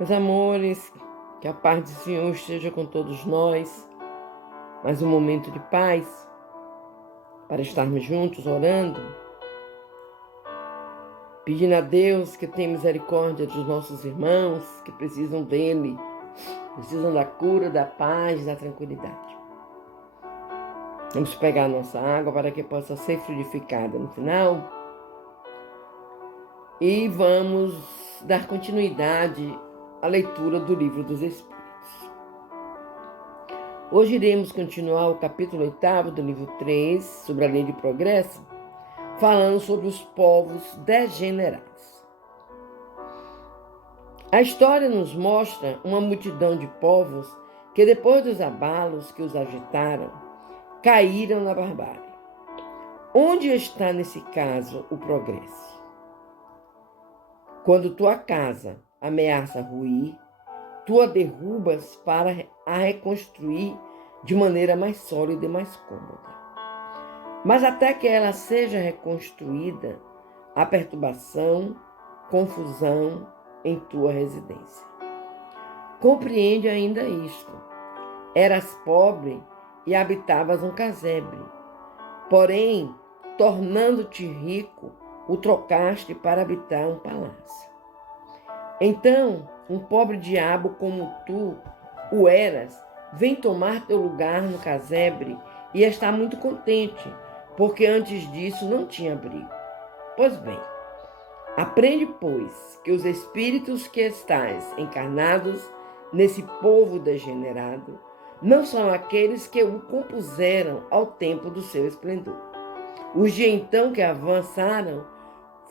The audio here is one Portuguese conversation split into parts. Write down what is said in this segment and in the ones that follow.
Meus amores, que a paz do Senhor esteja com todos nós. Mais um momento de paz para estarmos juntos orando, pedindo a Deus que tenha misericórdia dos nossos irmãos que precisam dele, precisam da cura, da paz, da tranquilidade. Vamos pegar a nossa água para que possa ser fluidificada no final e vamos dar continuidade à leitura do Livro dos Espíritos. Hoje iremos continuar o capítulo 8 do livro 3, sobre a lei de progresso, falando sobre os povos degenerados. A história nos mostra uma multidão de povos que, depois dos abalos que os agitaram, caíram na barbárie. Onde está, nesse caso, o progresso? Quando tua casa ameaça ruir, tu a derrubas para a reconstruir de maneira mais sólida e mais cômoda. Mas até que ela seja reconstruída, há perturbação, confusão em tua residência. Compreende ainda isto. Eras pobre e habitavas um casebre. Porém, tornando-te rico, o trocaste para habitar um palácio. Então, um pobre diabo como tu o eras, vem tomar teu lugar no casebre e está muito contente, porque antes disso não tinha abrigo. Pois bem, aprende, pois, que os espíritos que estais encarnados nesse povo degenerado não são aqueles que o compuseram ao tempo do seu esplendor. Os de então que avançaram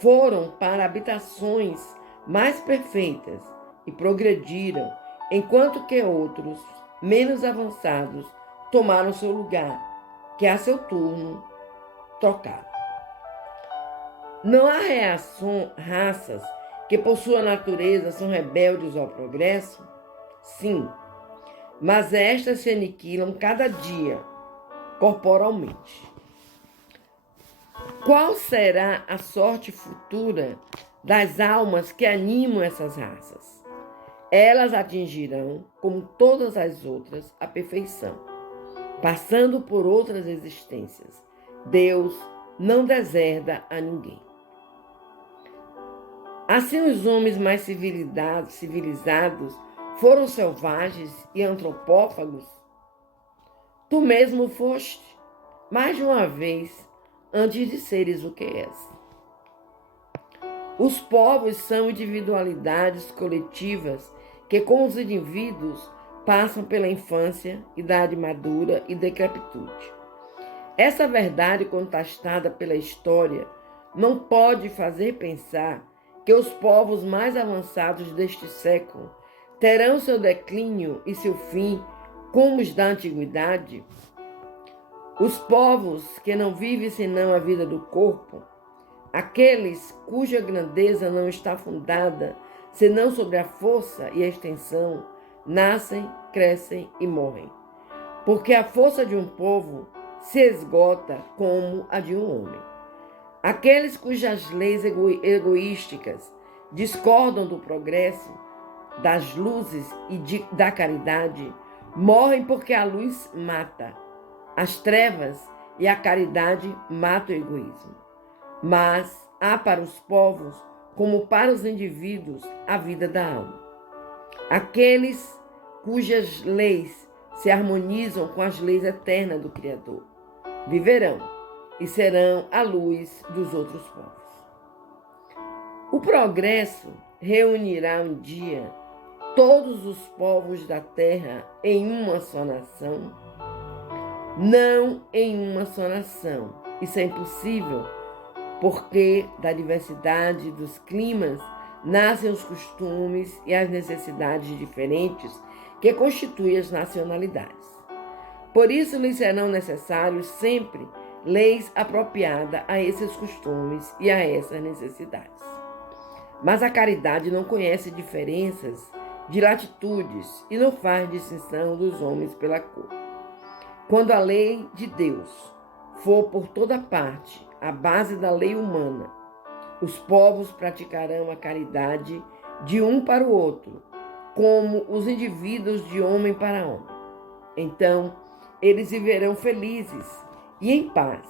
foram para habitações mais perfeitas e progrediram, enquanto que outros, menos avançados, tomaram seu lugar, que a seu turno trocaram. Não há raças que por sua natureza são rebeldes ao progresso? Sim, mas estas se aniquilam cada dia, corporalmente. Qual será a sorte futura das almas que animam essas raças? Elas atingirão, como todas as outras, a perfeição, passando por outras existências. Deus não deserda a ninguém. Assim, os homens mais civilizados foram selvagens e antropófagos. Tu mesmo foste, mais de uma vez, antes de seres o que és. Os povos são individualidades coletivas que, com os indivíduos, passam pela infância, idade madura e decrepitude. Essa verdade, contrastada pela história, não pode fazer pensar que os povos mais avançados deste século terão seu declínio e seu fim como os da antiguidade. Os povos que não vivem senão a vida do corpo, aqueles cuja grandeza não está fundada senão sobre a força e a extensão, nascem, crescem e morrem. Porque a força de um povo se esgota como a de um homem. Aqueles cujas leis egoísticas discordam do progresso, das luzes e da caridade, morrem porque a luz mata, as trevas e a caridade matam o egoísmo. Mas há para os povos, como para os indivíduos, a vida da alma. Aqueles cujas leis se harmonizam com as leis eternas do Criador, viverão e serão a luz dos outros povos. O progresso reunirá um dia todos os povos da terra em uma só nação? Não em uma só nação. Isso é impossível, porque da diversidade dos climas nascem os costumes e as necessidades diferentes que constituem as nacionalidades. Por isso, lhes serão necessários sempre leis apropriadas a esses costumes e a essas necessidades. Mas a caridade não conhece diferenças de latitudes e não faz distinção dos homens pela cor. Quando a lei de Deus for por toda parte a base da lei humana, os povos praticarão a caridade de um para o outro, como os indivíduos de homem para homem. Então, eles viverão felizes e em paz,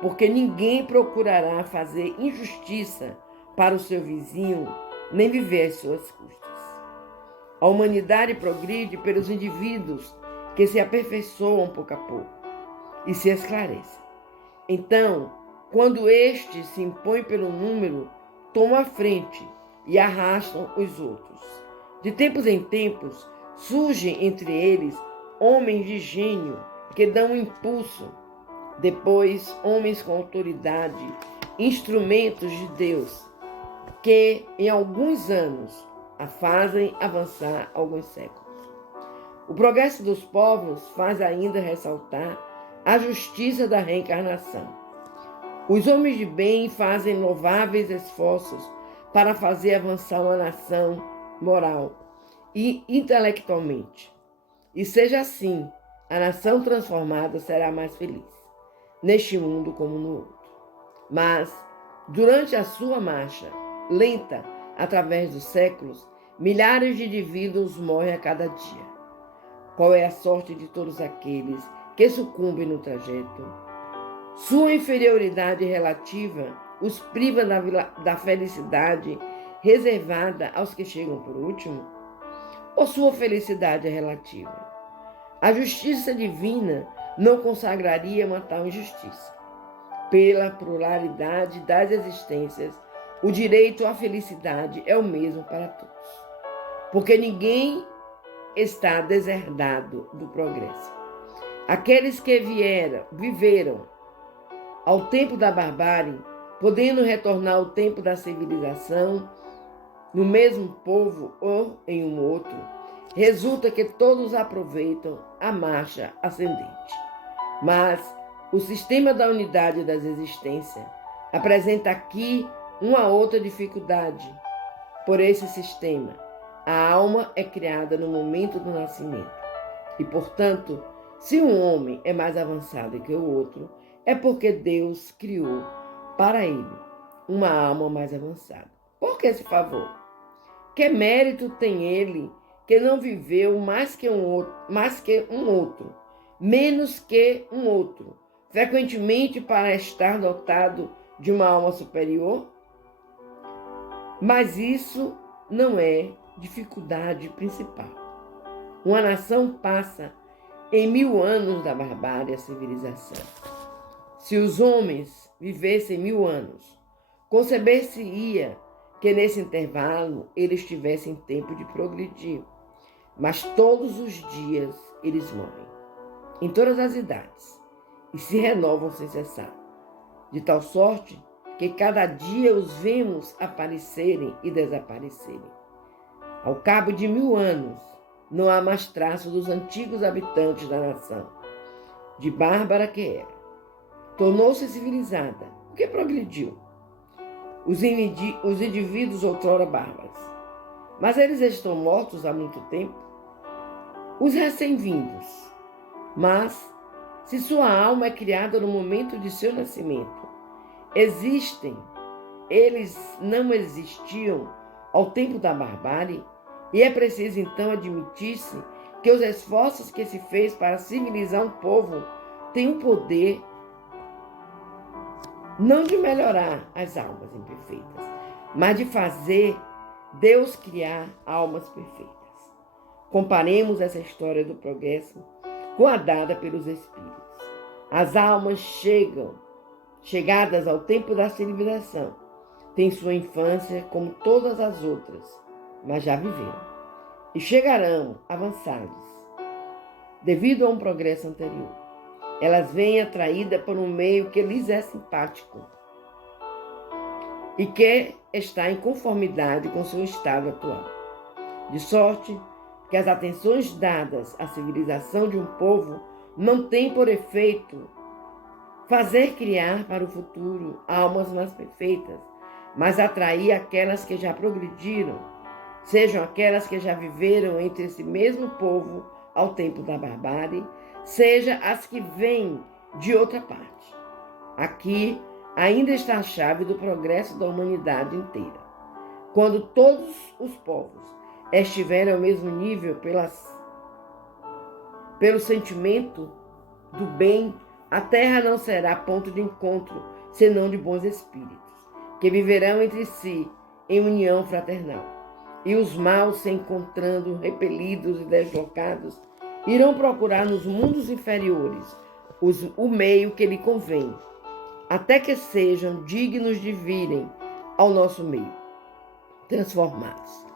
porque ninguém procurará fazer injustiça para o seu vizinho, nem viver às suas custas. A humanidade progride pelos indivíduos que se aperfeiçoam pouco a pouco e se esclarecem. Então, quando estes se impõem pelo número, tomam a frente e arrastam os outros. De tempos em tempos, surgem entre eles homens de gênio que dão um impulso. Depois, homens com autoridade, instrumentos de Deus, que em alguns anos a fazem avançar alguns séculos. O progresso dos povos faz ainda ressaltar a justiça da reencarnação. Os homens de bem fazem louváveis esforços para fazer avançar uma nação moral e intelectualmente. E seja assim, a nação transformada será mais feliz, neste mundo como no outro. Mas, durante a sua marcha lenta através dos séculos, milhares de indivíduos morrem a cada dia. Qual é a sorte de todos aqueles que sucumbem no trajeto? Sua inferioridade relativa os priva da felicidade reservada aos que chegam por último? Ou sua felicidade é relativa? A justiça divina não consagraria uma tal injustiça. Pela pluralidade das existências, o direito à felicidade é o mesmo para todos, porque ninguém está deserdado do progresso. Aqueles que viveram ao tempo da barbárie, podendo retornar ao tempo da civilização, no mesmo povo ou em um outro, resulta que todos aproveitam a marcha ascendente. Mas o sistema da unidade das existências apresenta aqui uma outra dificuldade. Por esse sistema, a alma é criada no momento do nascimento. E, portanto, se um homem é mais avançado que o outro, é porque Deus criou para ele uma alma mais avançada. Por que esse favor? Que mérito tem ele que não viveu mais que um outro, menos que um outro, frequentemente para estar dotado de uma alma superior? Mas isso não é dificuldade principal. Uma nação passa em 1000 anos da barbárie à civilização. Se os homens vivessem 1000 anos, conceber-se-ia que nesse intervalo eles tivessem tempo de progredir. Mas todos os dias eles morrem, em todas as idades, e se renovam sem cessar, de tal sorte que cada dia os vemos aparecerem e desaparecerem. Ao cabo de 1000 anos, não há mais traço dos antigos habitantes da nação, de bárbara que era. Tornou-se civilizada, o que progrediu? Os indivíduos outrora bárbaros. Mas eles estão mortos há muito tempo? Os recém-vindos. Mas, se sua alma é criada no momento de seu nascimento, eles não existiam ao tempo da barbárie, e é preciso então admitir-se que os esforços que se fez para civilizar um povo têm o poder não de melhorar as almas imperfeitas, mas de fazer Deus criar almas perfeitas. Comparemos essa história do progresso com a dada pelos Espíritos. As almas chegadas ao tempo da civilização, têm sua infância como todas as outras, mas já viveram, e chegarão avançadas, devido a um progresso anterior. Elas vêm atraídas por um meio que lhes é simpático e que está em conformidade com seu estado atual. De sorte que as atenções dadas à civilização de um povo não têm por efeito fazer criar para o futuro almas mais perfeitas, mas atrair aquelas que já progrediram, sejam aquelas que já viveram entre esse mesmo povo ao tempo da barbárie, seja as que vêm de outra parte. Aqui ainda está a chave do progresso da humanidade inteira. Quando todos os povos estiverem ao mesmo nível pelo sentimento do bem, a terra não será ponto de encontro, senão de bons espíritos, que viverão entre si em união fraternal. E os maus, se encontrando repelidos e deslocados, irão procurar nos mundos inferiores o meio que lhe convém, até que sejam dignos de virem ao nosso meio, transformados.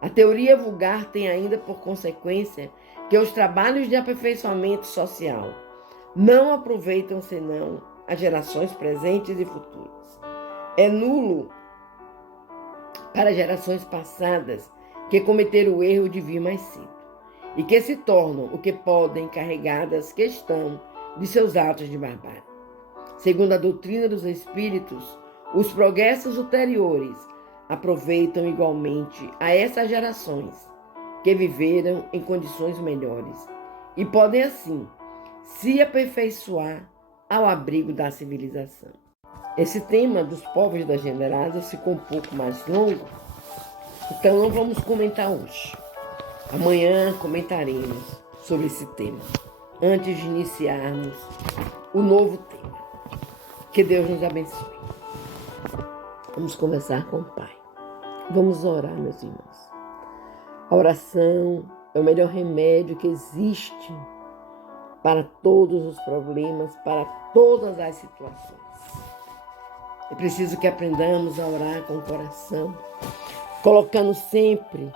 A teoria vulgar tem ainda por consequência que os trabalhos de aperfeiçoamento social não aproveitam senão as gerações presentes e futuras. É nulo para gerações passadas que cometeram o erro de vir mais cedo e que se tornam o que podem carregadas que estão de seus atos de barbárie. Segundo a doutrina dos espíritos, os progressos ulteriores aproveitam igualmente a essas gerações que viveram em condições melhores e podem assim se aperfeiçoar ao abrigo da civilização. Esse tema dos povos degenerados ficou um pouco mais longo, então não vamos comentar hoje. Amanhã comentaremos sobre esse tema, antes de iniciarmos o novo tema. Que Deus nos abençoe. Vamos conversar com o Pai. Vamos orar, meus irmãos. A oração é o melhor remédio que existe para todos os problemas, para todas as situações. É preciso que aprendamos a orar com o coração, colocando sempre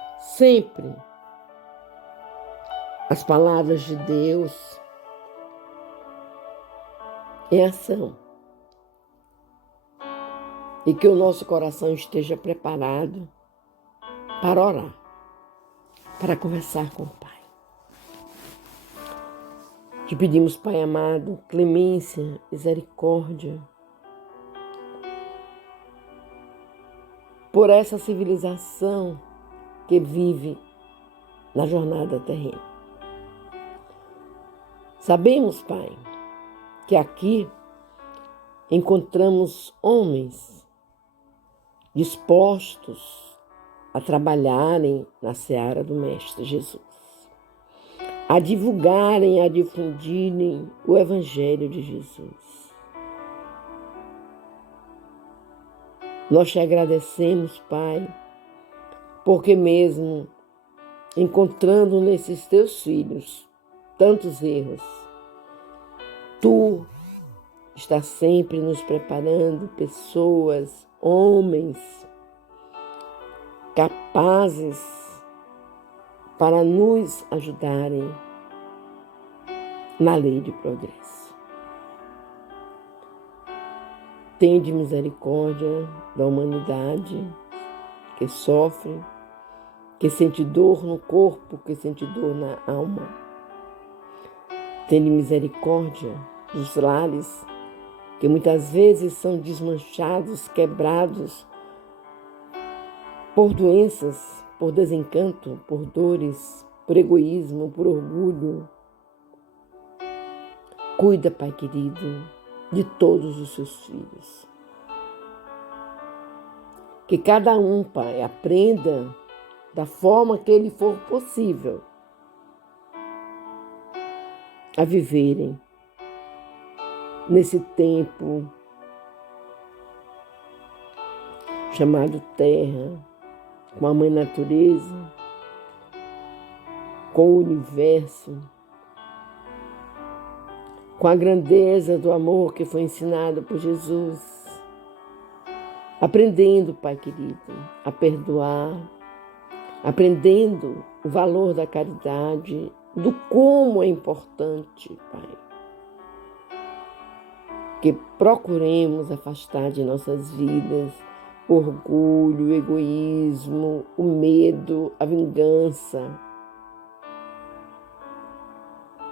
as palavras de Deus em ação. E que o nosso coração esteja preparado para orar, para conversar com o Pai. Te pedimos, Pai amado, clemência, misericórdia, por essa civilização que vive na jornada terrena. Sabemos, Pai, que aqui encontramos homens dispostos a trabalharem na seara do Mestre Jesus, a divulgarem, a difundirem o Evangelho de Jesus. Nós te agradecemos, Pai, porque mesmo encontrando nesses teus filhos tantos erros, tu estás sempre nos preparando pessoas, homens capazes para nos ajudarem na lei de progresso. Tende misericórdia da humanidade que sofre, que sente dor no corpo, que sente dor na alma. Tende misericórdia dos lares que muitas vezes são desmanchados, quebrados por doenças, por desencanto, por dores, por egoísmo, por orgulho. Cuida, Pai querido, de todos os seus filhos. Que cada um, Pai, aprenda da forma que lhe for possível a viverem nesse tempo chamado Terra, com a Mãe Natureza, com o Universo, com a grandeza do amor que foi ensinado por Jesus, aprendendo, Pai querido, a perdoar, aprendendo o valor da caridade, do como é importante, Pai, que procuremos afastar de nossas vidas o orgulho, o egoísmo, o medo, a vingança.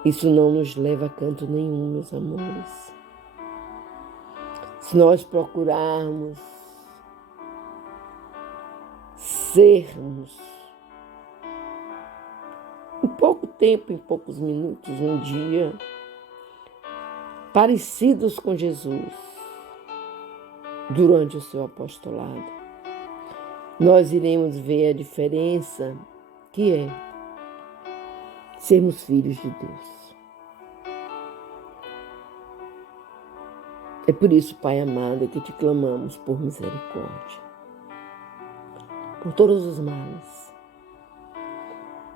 Isso não nos leva a canto nenhum, meus amores. Se nós procurarmos sermos, em pouco tempo, em poucos minutos, um dia, parecidos com Jesus durante o seu apostolado, nós iremos ver a diferença que é sermos filhos de Deus. É por isso, Pai amado, que te clamamos por misericórdia, por todos os males,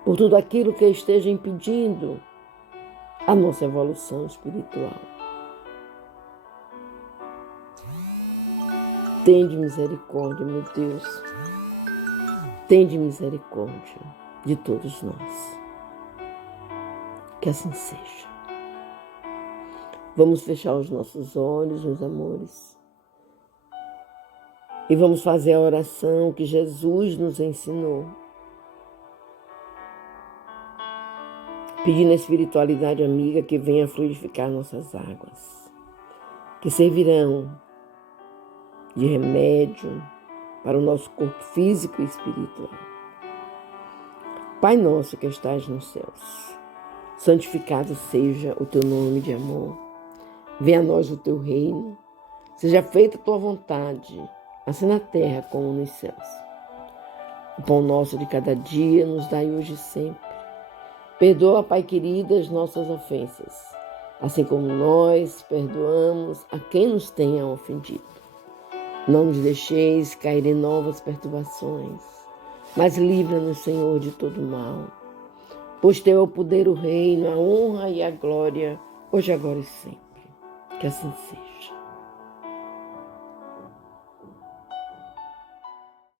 por tudo aquilo que esteja impedindo a nossa evolução espiritual. Tende misericórdia, meu Deus. Tende misericórdia de todos nós. Que assim seja. Vamos fechar os nossos olhos, meus amores. E vamos fazer a oração que Jesus nos ensinou. Pedindo à espiritualidade amiga que venha fluidificar nossas águas, que servirão de remédio para o nosso corpo físico e espiritual. Pai nosso que estás nos céus, santificado seja o teu nome de amor. Venha a nós o teu reino. Seja feita a tua vontade, assim na terra como nos céus. O pão nosso de cada dia nos dai hoje e sempre. Perdoa, Pai querido, as nossas ofensas, assim como nós perdoamos a quem nos tenha ofendido. Não nos deixeis cair em novas perturbações, mas livra-nos, Senhor, de todo mal. Pois teu é o poder, o reino, a honra e a glória, hoje, agora e sempre. Que assim seja.